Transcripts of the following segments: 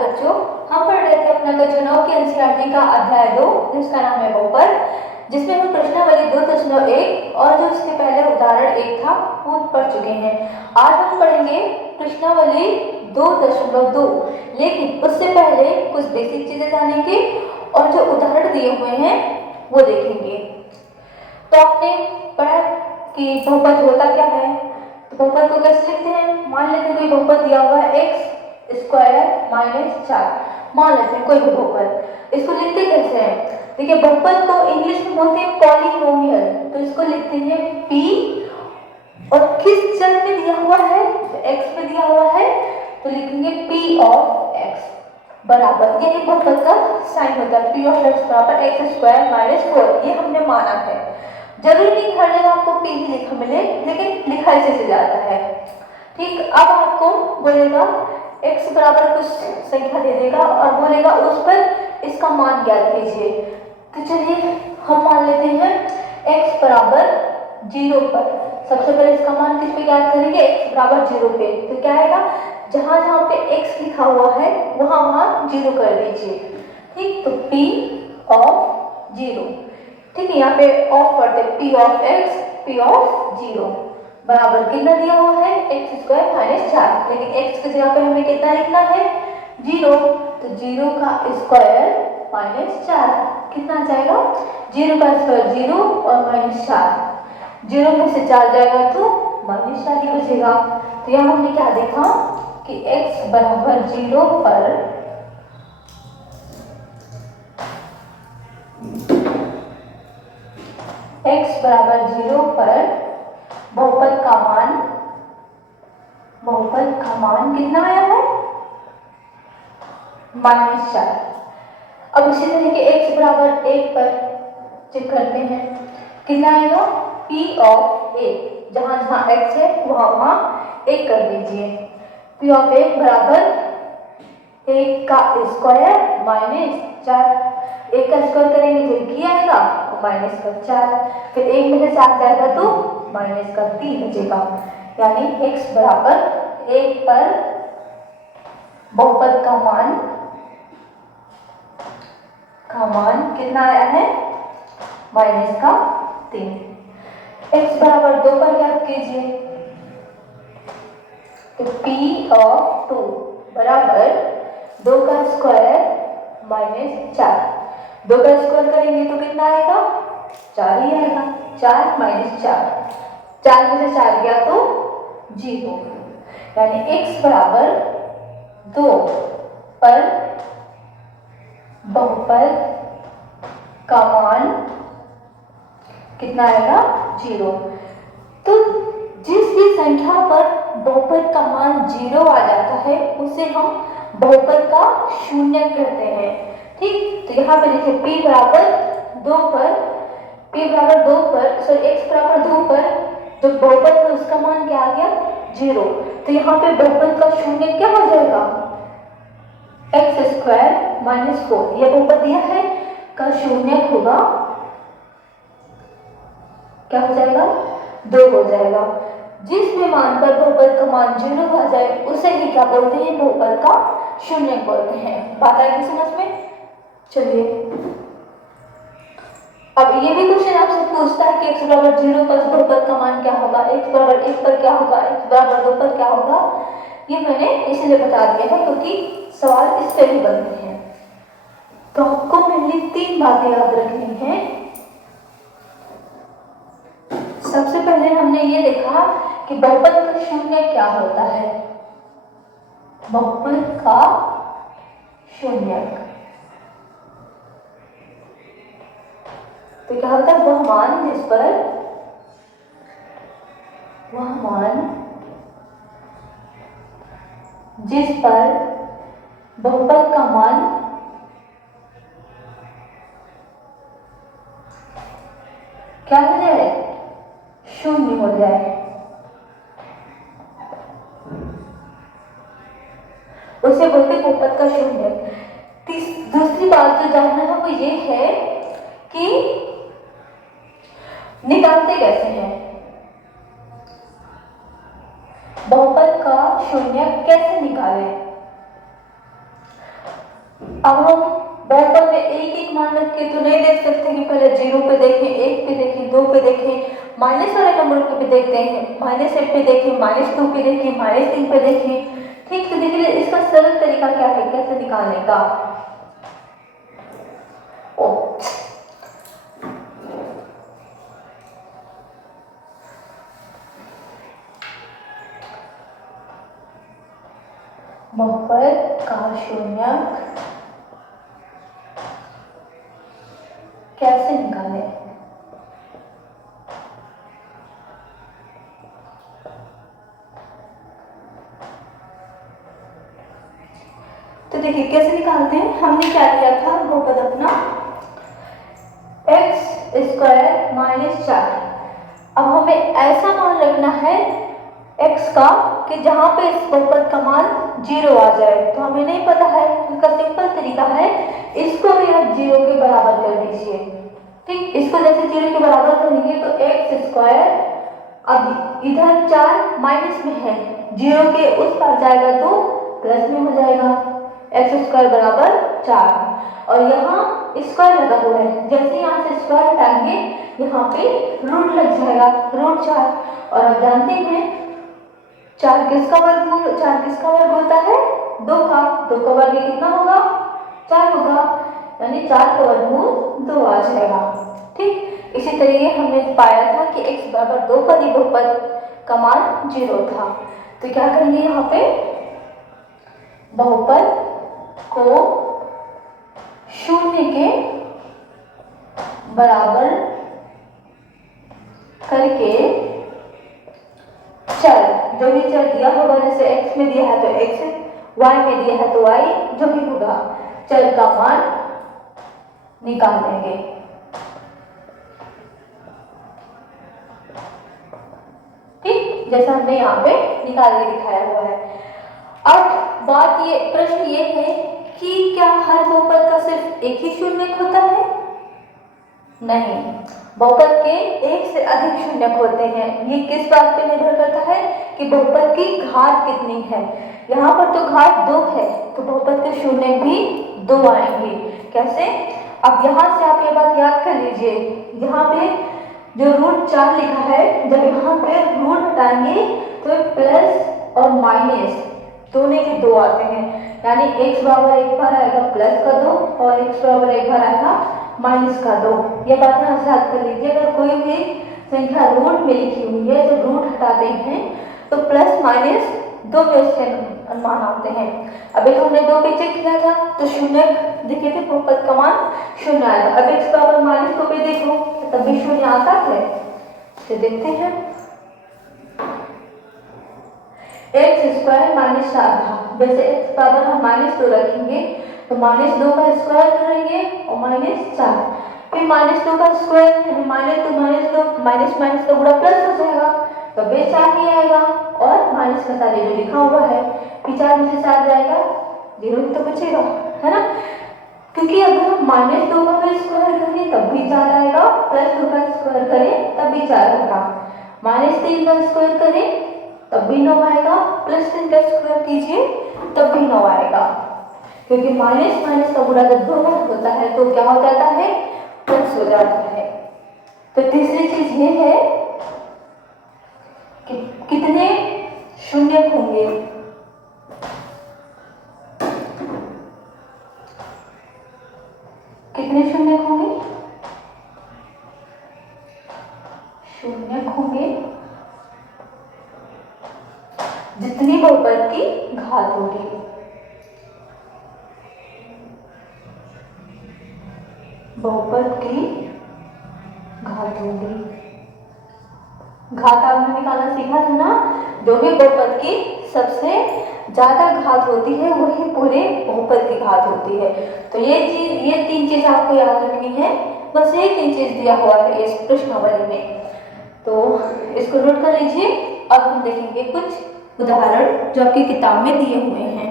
बच्चों, हम पढ़ रहे थे अपना कक्षा 9 की एनसीईआरटी का अध्याय 2 जिसका नाम है बहुपद, जिसमें हम प्रश्नावली 2.1 और जो उसके पहले उदाहरण 1 था वो पढ़ चुके हैं। आज हम पढ़ेंगे प्रश्नावली 2.2, लेकिन उससे पहले कुछ बेसिक चीजें जानेंगे और जो उदाहरण दिए हुए हैं वो देखेंगे। तो आपने पढ़ा कि बहुपद होता क्या है, तो बहुपद को कैसे लिखते हैं। मान लेते हैं कोई बहुपद दिया हुआ है x स्क्वायर माइनस 4, मान लेते हैं कोई भी बहुपद, इसको लिखते कैसे हैं। देखिए बहुपद को इंग्लिश में बोलते हैं पॉलिनोमियल, तो इसको लिखते हैं p और किस चर में दिया हुआ है, x में दिया हुआ है तो लिखेंगे p ऑफ x बराबर, ये एक बहुपद का साइन होता है p ऑफ x बराबर x स्क्वायर माइनस 4, ये हमने माना है। जरूरी नहीं हर जगह आपको p ही लिखा मिले, लेकिन लिखा ऐसे से जाता है। ठीक, अब आपको बोलेगा x बराबर कुछ संख्या दे देगा और बोलेगा उस पर इसका मान ज्ञात कीजिए। तो चलिए हम मान लेते हैं x बराबर 0 पर, सबसे पहले इसका मान किस पे ज्ञात करेंगे, x बराबर 0 पे। तो क्या आएगा, जहां जहां पे x लिखा हुआ है वहां वहां 0 कर दीजिए। ठीक, तो p ऑफ 0, ठीक है, यहाँ पे ऑफ करते p of x, p of 0 बराबर कितना दिया हुआ है x स्क्वायर माइनस 4, लेकिन x की जगह पे हमें कितना लिखना है 0, तो 0 का स्क्वायर माइनस 4 कितना आ जाएगा, 0 का स्क्वायर 0 और माइनस 4, 0 में से 4 जाएगा तो माइनस 4 ही बचेगा। तो यहाँ हमने क्या देखा कि x बराबर 0 पर x बराबर 0 पर बहुपद का मान कितना आया है माइनस 4। अब इसी तरीके x बराबर 1 पर चेक करते हैं कितना आएगा, p ऑफ 1, जहां जहां x है वहां वहां 1 कर दीजिए। p ऑफ 1 बराबर 1 का स्क्वायर माइनस 4, 1 का स्क्वायर करेंगे तो क्या आएगा माइनस का 4, फिर 1 में से 4 जाएगा तो माइनस का 3 बचेगा। यानी x बराबर 1 पर बहुपद का मान कितना आया है माइनस का 3। x बराबर 2 पर ज्ञात कीजिए, तो p ऑफ 2 बराबर 2 का स्क्वायर माइनस 4, 2 का स्क्वायर करेंगे तो कितना आएगा 4 ही आएगा, 4 माइनस 4, 4 में से 4 गया तो 0, यानी x बराबर 2 पर बहुपद का मान कितना आएगा 0। तो जिस भी संख्या पर बहुपद का मान 0 आ जाता है उसे हम बहुपद का शून्य कहते हैं। ठीक, तो यहाँ पे लिखे p बराबर 2 पर, x बराबर 2 पर जो बहुपद है उसका मान क्या आ गया 0, तो यहाँ पे बहुपद का शून्य क्या हो जाएगा x स्क्वायर माइनस 4, यह बहुपद दिया है का शून्य होगा क्या हो जाएगा 2 हो जाएगा। जिस भी मान पर बहुपद का मान 0 हो जाए उसे ही क्या बोलते हैं, बहुपद का शून्य बोलते हैं। बात आएगी समझ में। चलिए अब ये भी क्वेश्चन आपसे पूछता है कि x बराबर 0 पर बहुपद का मान क्या होगा, x बराबर 1 पर क्या होगा, x बराबर 2 पर क्या होगा। ये मैंने इसलिए बता दिया है क्योंकि सवाल इस पे ही बनते हैं। तो आपको मेनली 3 बातें याद रखनी है। सबसे पहले हमने ये देखा कि बहुपद का शून्य क्या होता है, बहुपद का शून्य तो क्या होता है, वह मान जिस पर बहुपद का मान क्या हो जाए शून्य हो जाए, उसे बोलते बहुपद का शून्य। दूसरी बात जो जानना है वो ये है कि निकालते कैसे हैं, बहुपद का शून्य कैसे निकालें। अब हम बहुपद में एक एक मान रख के तो नहीं देख सकते कि पहले 0 पे देखें, 1 पे देखें, 2 पे देखें, माइनस वाले नंबर पे देखते हैं, -1 पे देखें, -2 पे देखें, -3 पे देखें। ठीक, तो देखिए इसका सरल तरीका क्या है कैसे निकालने का। बहुपद का शून्यक कैसे निकालें। तो देखिए कैसे निकालते हैं। हमने क्या लिया था बहुपद अपना x² - 4। अब हमें ऐसा मान रखना है x का कि जहां पे इस बहुपद का मान 0 आ जाए। तो हमें नहीं पता है, इसका सिंपल तरीका है, इसको भी आप 0 के बराबर कर दीजिए। ठीक, इसको जैसे 0 के बराबर करेंगे तो x², अब इधर 4 माइनस में है, 0 के उस पार जाएगा तो प्लस में हो जाएगा, x² बराबर 4। और यहाँ स्क्वायर लगा हुआ है, जैसे यहाँ से स्क्वायर हटाएंगे यहाँ पे रूट लग जाएगा, √4। और आप जानते हैं 4 किसका वर्ग होता है 2 का। 2 का वर्ग कितना होगा 4 होगा, यानी 4 का वर्गमूल 2 आ जाएगा। ठीक, इसी तरीके हमने पाया था कि x बराबर 2 पर ही बहुपद का मान 0 था। तो क्या करेंगे यहाँ पे बहुपद को शून्य के बराबर करके चर, जो भी चर दिया होगा, जैसे x में दिया है तो x, y में दिया है तो y, जो भी होगा चर का मान निकाल देंगे। ठीक, जैसा हमने यहाँ पे निकाल के दिखाया हुआ है। अब बात ये, प्रश्न ये है कि क्या हर बहुपद का सिर्फ एक ही शून्यक होता है? नहीं, बहुपद के एक से अधिक शून्यक होते हैं। ये किस बात पे निर्भर करता है कि बहुपद की घात कितनी है। यहाँ पर तो घात 2 है, तो बहुपद के शून्यक भी 2 आएंगे। कैसे? अब यहाँ से आप ये बात याद कर लीजिए, यहाँ पे जो √4 लिखा है, जब यहाँ पे रूट हटाएंगे तो प्लस और माइनस दोनों के 2 आते हैं, यानी x बराबर एक बार आएगा प्लस का 2 और x बराबर एक बार आएगा माइनस का 2। ये बात यहाँ से याद कर लीजिए। अगर कोई भी संख्या रूट में लिखी हुई है, जब रूट हटाते हैं तो प्लस माइनस 2 में उसके मान आते हैं। अभी तो हमने 2 पे चेक किया था तो शून्य देखे थे, बहुपद का मान 0 आया था। अब x बराबर -2 पे देखो तब भी 0 आता है, तो देखते हैं x² - 4 वैसे x बराबर हम -2 रखेंगे तो -2 का स्क्वायर करेंगे और -4, फिर -2 का स्क्वायर यानी -2 माइनस का पूरा प्लस हो जाएगा, तो बे 4 ही आएगा और माइनस का 4 जो लिखा हुआ है, फिर 4 में से 4 जाएगा 0 ही तो बचेगा, है ना। क्योंकि अगर हम -2 का भी स्क्वायर करें तब भी 4 आएगा, +2 का स्क्वायर करें तब भी 4 आएगा, -3 का स्क्वायर करें तब भी 9 आएगा, +3 का स्क्वायर कीजिए तब भी 9 आएगा। क्योंकि माइनस माइनस का गुणा जब 2 होता है तो क्या हो जाता है प्लस हो जाता है। तो तीसरी चीज ये है कि कितने शून्य होंगे, कितने शून्य होंगे, शून्य होंगे जितनी बहुपद की घात होगी। बहुपद की घात होगी, घात आपने निकालना सीखा था ना, जो भी बहुपद की सबसे ज्यादा घात होती है वही पूरे बहुपद की घात होती है। तो ये 3 चीज आपको याद रखनी है, बस ये 3 चीज दिया हुआ है इस प्रश्नावली में, तो इसको नोट कर लीजिए। अब हम देखेंगे कुछ उदाहरण जो आपकी किताब में दिए हुए हैं।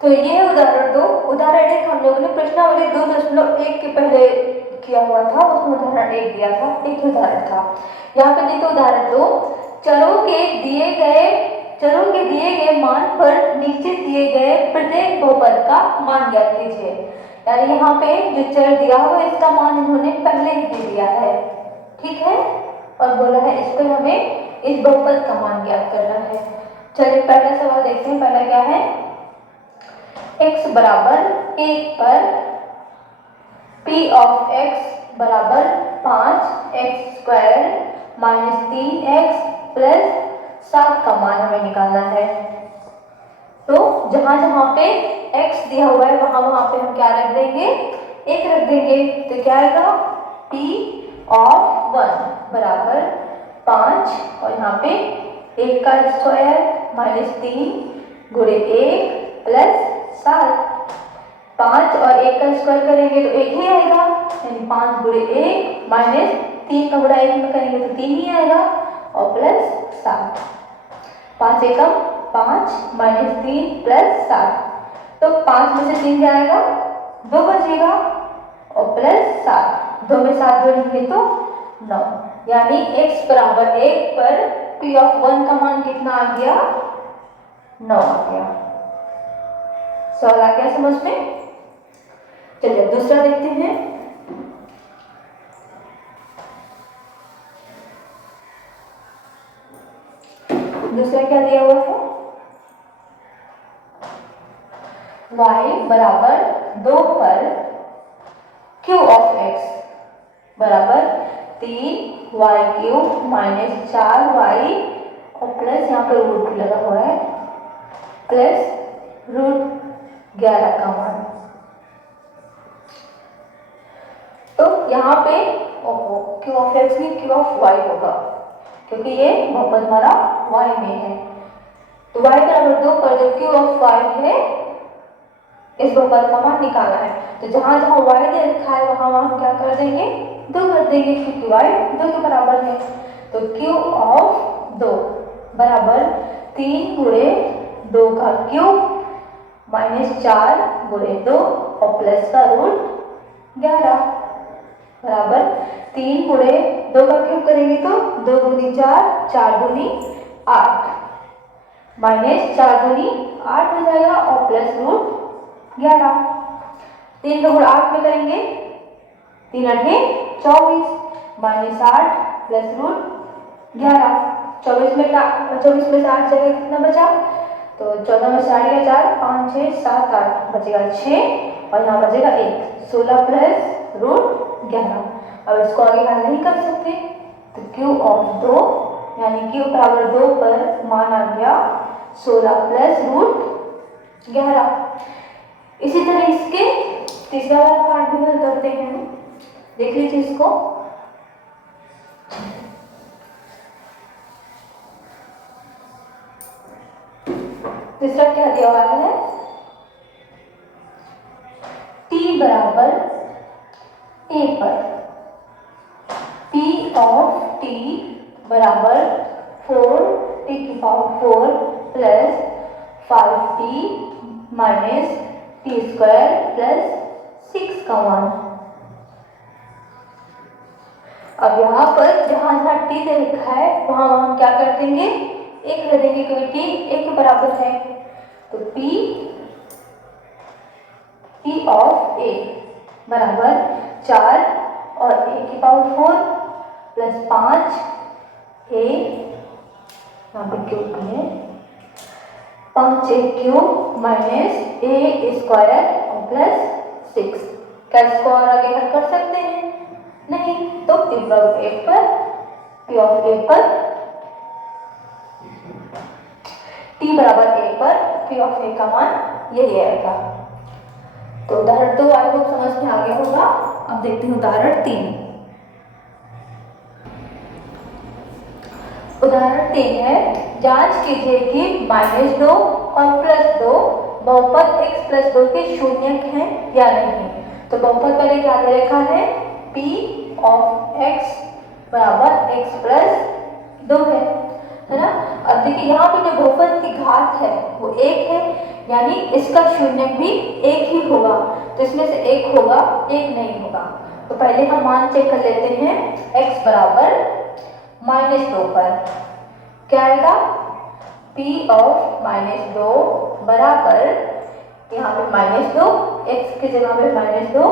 तो ये उदाहरण 2, उदाहरण 1 हम लोगों ने प्रश्नावली 2.1 के पहले किया हुआ था, उसमें उदाहरण 1 दिया था, एक उदाहरण था। यहाँ पे देखो उदाहरण 2, चरों के दिए गए चरों के दिए गए मान पर नीचे दिए गए प्रत्येक बहुपद का मान ज्ञात कीजिए। यानी यहाँ पे जो चर दिया हुआ है इसका मान इन्होंने पहले ही दे दिया है, ठीक है, और बोला है इस पर हमें इस बहुपद का मान ज्ञात करना है। चलिए पहला सवाल देखते हैं। पहला क्या है, x बराबर 1 पर p ऑफ x बराबर 5x² माइनस 3x प्लस 7 का मान हमें निकालना है। तो जहां जहां पे x दिया हुआ है वहां वहां पे हम क्या रख देंगे, 1 रख देंगे। तो क्या आएगा, p ऑफ 1 बराबर 5 और यहाँ पे 1 का स्क्वायर माइनस 3 गुणे 1 प्लस 7। 5 और 1 का स्क्वायर करेंगे तो 1 ही आएगा, यानी 5 गुणे 1 माइनस 3 का गुणा 1 में करेंगे तो 3 ही आएगा और प्लस 7। 5 एकम 5 माइनस 3 प्लस 7। तो 5 में से 3 क्या आएगा, 2 बचेगा और प्लस 7। 2 में 7 जोड़ेंगे तो 9। यानी x बराबर 1 पर p ऑफ 1 का मान कितना आ गया, 9 आ गया। सवाल आ गया समझ में। चलिए दूसरा देखते हैं। दूसरा क्या दिया हुआ है, y बराबर 2 पर q ऑफ x बराबर 3y³ माइनस 4y और प्लस यहाँ पर रूट भी लगा हुआ है प्लस रूट 11 का मान। तो यहाँ पे q ऑफ x नहीं q ऑफ y होगा क्योंकि ये बहुपद हमारा y में है। तो y बराबर 2 पर जो q ऑफ y है इस बहुपद का मान निकालना है। तो जहां जहां y दे रखा है वहां वहां हम क्या कर देंगे, 2 कर देंगे क्योंकि y 2 के बराबर है। तो q ऑफ 2 बराबर 3 गुणे 2 का क्यूब माइनस 4 गुणे 2 और प्लस का रूट 11 बराबर 3 गुणे 2 का क्यूब करेंगे तो 2 दूनी 4, 4 दूनी 8 माइनस 4 दूनी 8 हो जाएगा और प्लस रूट 11। 3 का गुणा 8 में करेंगे, 3 8 24 माइनस 8 प्लस रूट 11। 24 में से 8 जगह कितना बचा, तो 14 में से 8 गया 4, 5 6 7 8 बचेगा 6 और यहाँ बचेगा 1। 16 प्लस रूट 11। अब इसको आगे हल नहीं कर सकते तो q ऑफ 2 यानी q बराबर 2 पर मान आ गया 16 प्लस रूट 11। इसी तरह इसके तीसरा वाला पार्ट भी हल करते हैं, देख लीजिए इसको। तीसरा क्या दिया हुआ है, t बराबर a पर p ऑफ t बराबर 4t⁴ plus 5t minus t² plus 6 का मान। अब यहाँ पर जहां जहां t दे रखा है वहां हम क्या कर देंगे, 1 रख देंगे क्योंकि t 1 के बराबर है। तो p ऑफ a बराबर 4 और a⁴ प्लस 5 a यहाँ पे क्यूब है 5a³ माइनस a² और प्लस 6। क्या इसको और आगे हल कर सकते हैं, नहीं। तो p ऑफ a पर t बराबर a पर p ऑफ a का मान यही आएगा। तो उदाहरण 2 आई होप समझ में आ गया होगा। अब देखते हैं उदाहरण 3। उदाहरण 3 है, जांच कीजिए कि -2 और +2 बहुपद x + 2 के शून्यक हैं या नहीं। तो बहुपद पहले क्या दे रखा है, p ऑफ x बराबर x + 2 है ना। अब देखिए यहाँ पे जो बहुपद की घात है वो 1 है, यानी इसका शून्यक भी 1 ही होगा। तो इसमें से 1 होगा, 1 नहीं होगा। तो पहले हम मान चेक कर लेते हैं। x बराबर -2 पर क्या आएगा, p ऑफ -2 बराबर, यहाँ पे -2, x की जगह पे -2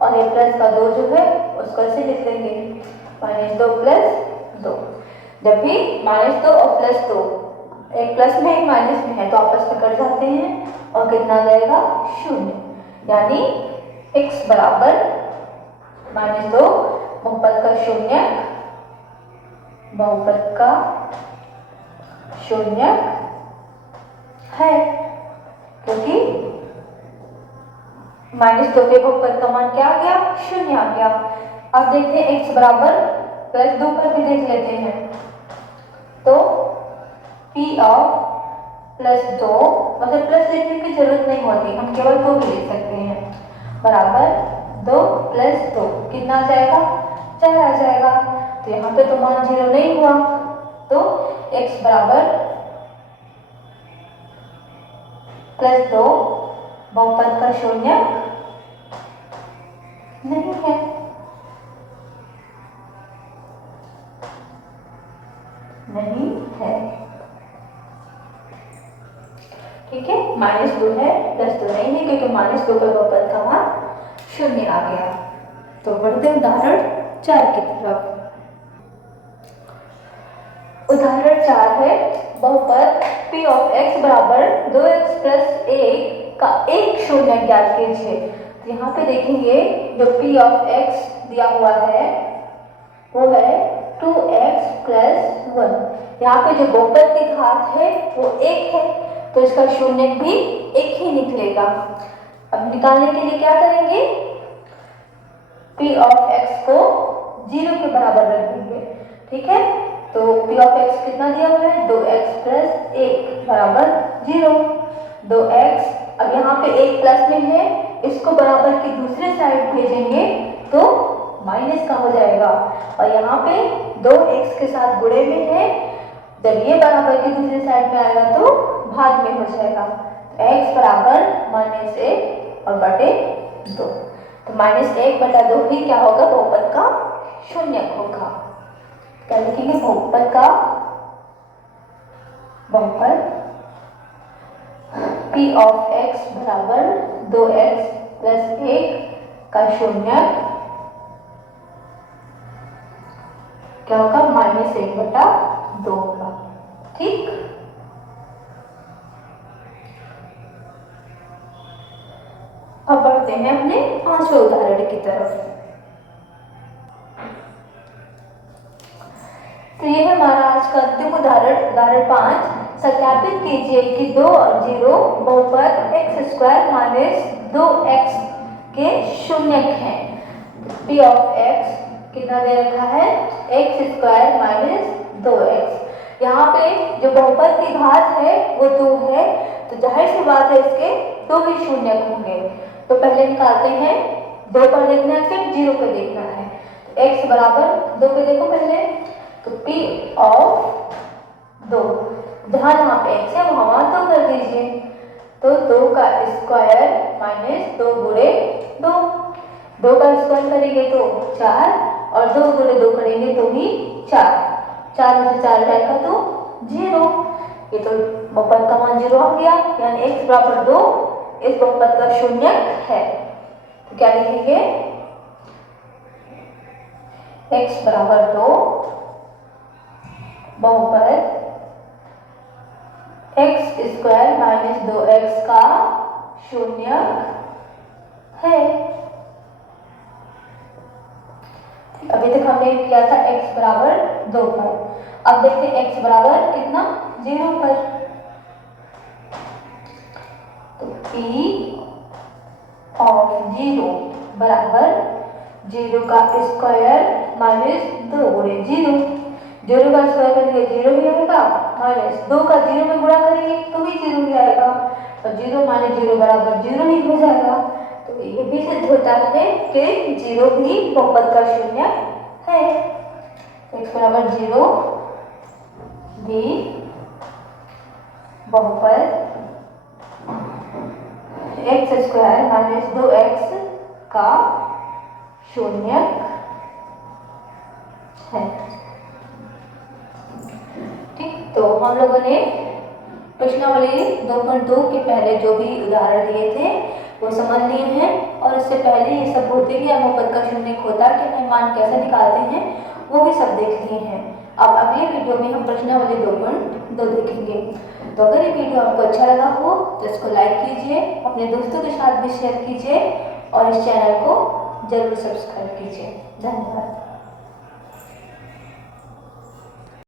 और ये प्लस का 2 जो है उसको ऐसे लिख लेंगे, -2 + 2। जब भी -2 और +2 एक प्लस में एक माइनस में है तो आपस में कट जाते हैं और कितना आ जाएगा 0, यानी x बराबर -2 बहुपद का शून्यक, बहुपद का शून्यक है, क्योंकि -2 के बहुपद का मान क्या आ गया, 0 आ गया। अब देखते हैं x बराबर +2 पर भी देख लेते हैं, तो p ऑफ +2, मतलब प्लस लिखने की जरूरत नहीं होती, हम केवल 2 भी लिख सकते हैं, बराबर 2 + 2 कितना आ जाएगा, 4 आ जाएगा। तो यहाँ पे तो मान 0 नहीं हुआ, तो x बराबर +2 बहुपद का शून्यक नहीं है। नहीं है, ठीक है, -2 है, +2 नहीं है, क्योंकि -2 का बहुपद का मान 0 आ गया। तो बढ़ते उदाहरण 4 की तरफ। उदाहरण 4 है, बहुपद p ऑफ x बराबर 2x + 1 का एक शून्यक ज्ञात कीजिए। यहाँ पे देखेंगे जो p ऑफ x दिया हुआ है वो है 2x + 1। यहाँ पे जो बहुपद की घात है वो 1 है, तो इसका शून्यक भी 1 ही निकलेगा। अब निकालने के लिए क्या करेंगे, p ऑफ x को 0 के बराबर रख देंगे, ठीक है। तो p ऑफ x कितना दिया हुआ है, 2x + 1 बराबर 0। 2x, अब यहाँ पे 1 प्लस में है, इसको बराबर की दूसरे साइड भेजेंगे तो माइनस का हो जाएगा, और यहाँ पे 2x के साथ गुणे में है, जब ये बराबर की दूसरी साइड में आएगा तो भाग में हो जाएगा। x बराबर -1 और बटे 2, तो -1/2 ही क्या होगा, बहुपद का शून्यक होगा। क्या लिखेंगे, बहुपद का, बहुपद p ऑफ x बराबर 2x + 1 का शून्यक क्या होगा, -1/2 होगा, ठीक। अब बढ़ते हैं अपने 5वें उदाहरण की तरफ। तो ये है हमारा आज का अंतिम उदाहरण, उदाहरण 5। सत्यापित कीजिए कि 2 और 0 बहुपद x² - 2x के शून्यक हैं। p ऑफ x कितना दे रखा है, x² - 2x। यहाँ पे जो बहुपद की घात है वो 2 है, तो जाहिर सी बात है इसके 2 ही शून्यक होंगे। तो पहले निकालते हैं, 2 पर देखना है फिर 0 पर देखना है। तो x बराबर 2 पे देखो पहले, तो p ऑफ 2, जहाँ जहाँ पे x है वहाँ 2 कर दीजिए, तो 2 का स्क्वायर - 2 गुणे 2, 2 का स्क्वायर करेंगे तो 4, और 2 गुणे 2 करेंगे तो भी 4, 4 में से 4 जाएगा तो 0। ये तो बहुपद का मान 0 आ गया, यानी x बराबर 2 इस बहुपद का शून्यक है। तो क्या लिखेंगे, x बराबर 2 बहुपद x² - 2x का शून्यक है। अभी तक हमने किया था x बराबर 2 पर, अब देखते हैं x बराबर कितना, 0 पर। तो p ऑफ 0 बराबर 0 का स्क्वायर - 2 गुणे 0, 0 का स्क्वायर करेंगे 0 ही आएगा, -2 का 0 में गुणा करेंगे तो भी 0 ही आएगा, और 0 - 0 बराबर 0 ही हो जाएगा। तो ये भी सिद्ध होता है कि 0 भी बहुपद का शून्यक है। x बराबर 0 भी बहुपद x² - 2x का शून्यक है, ठीक। तो हम लोगों ने प्रश्नावली 2.2 के पहले जो भी उदाहरण दिए थे वो समझ लिए हैं, और इससे पहले ये सब भौतिक या बहुपद का शून्य होता है कि मान कैसे निकालते हैं वो भी सब देख लिए हैं। अब अगले वीडियो में हम प्रश्नावली 2.2 देखेंगे। तो अगर ये वीडियो आपको अच्छा लगा हो तो इसको लाइक कीजिए, अपने दोस्तों के साथ भी शेयर कीजिए और इस चैनल को जरूर सब्सक्राइब कीजिए। धन्यवाद।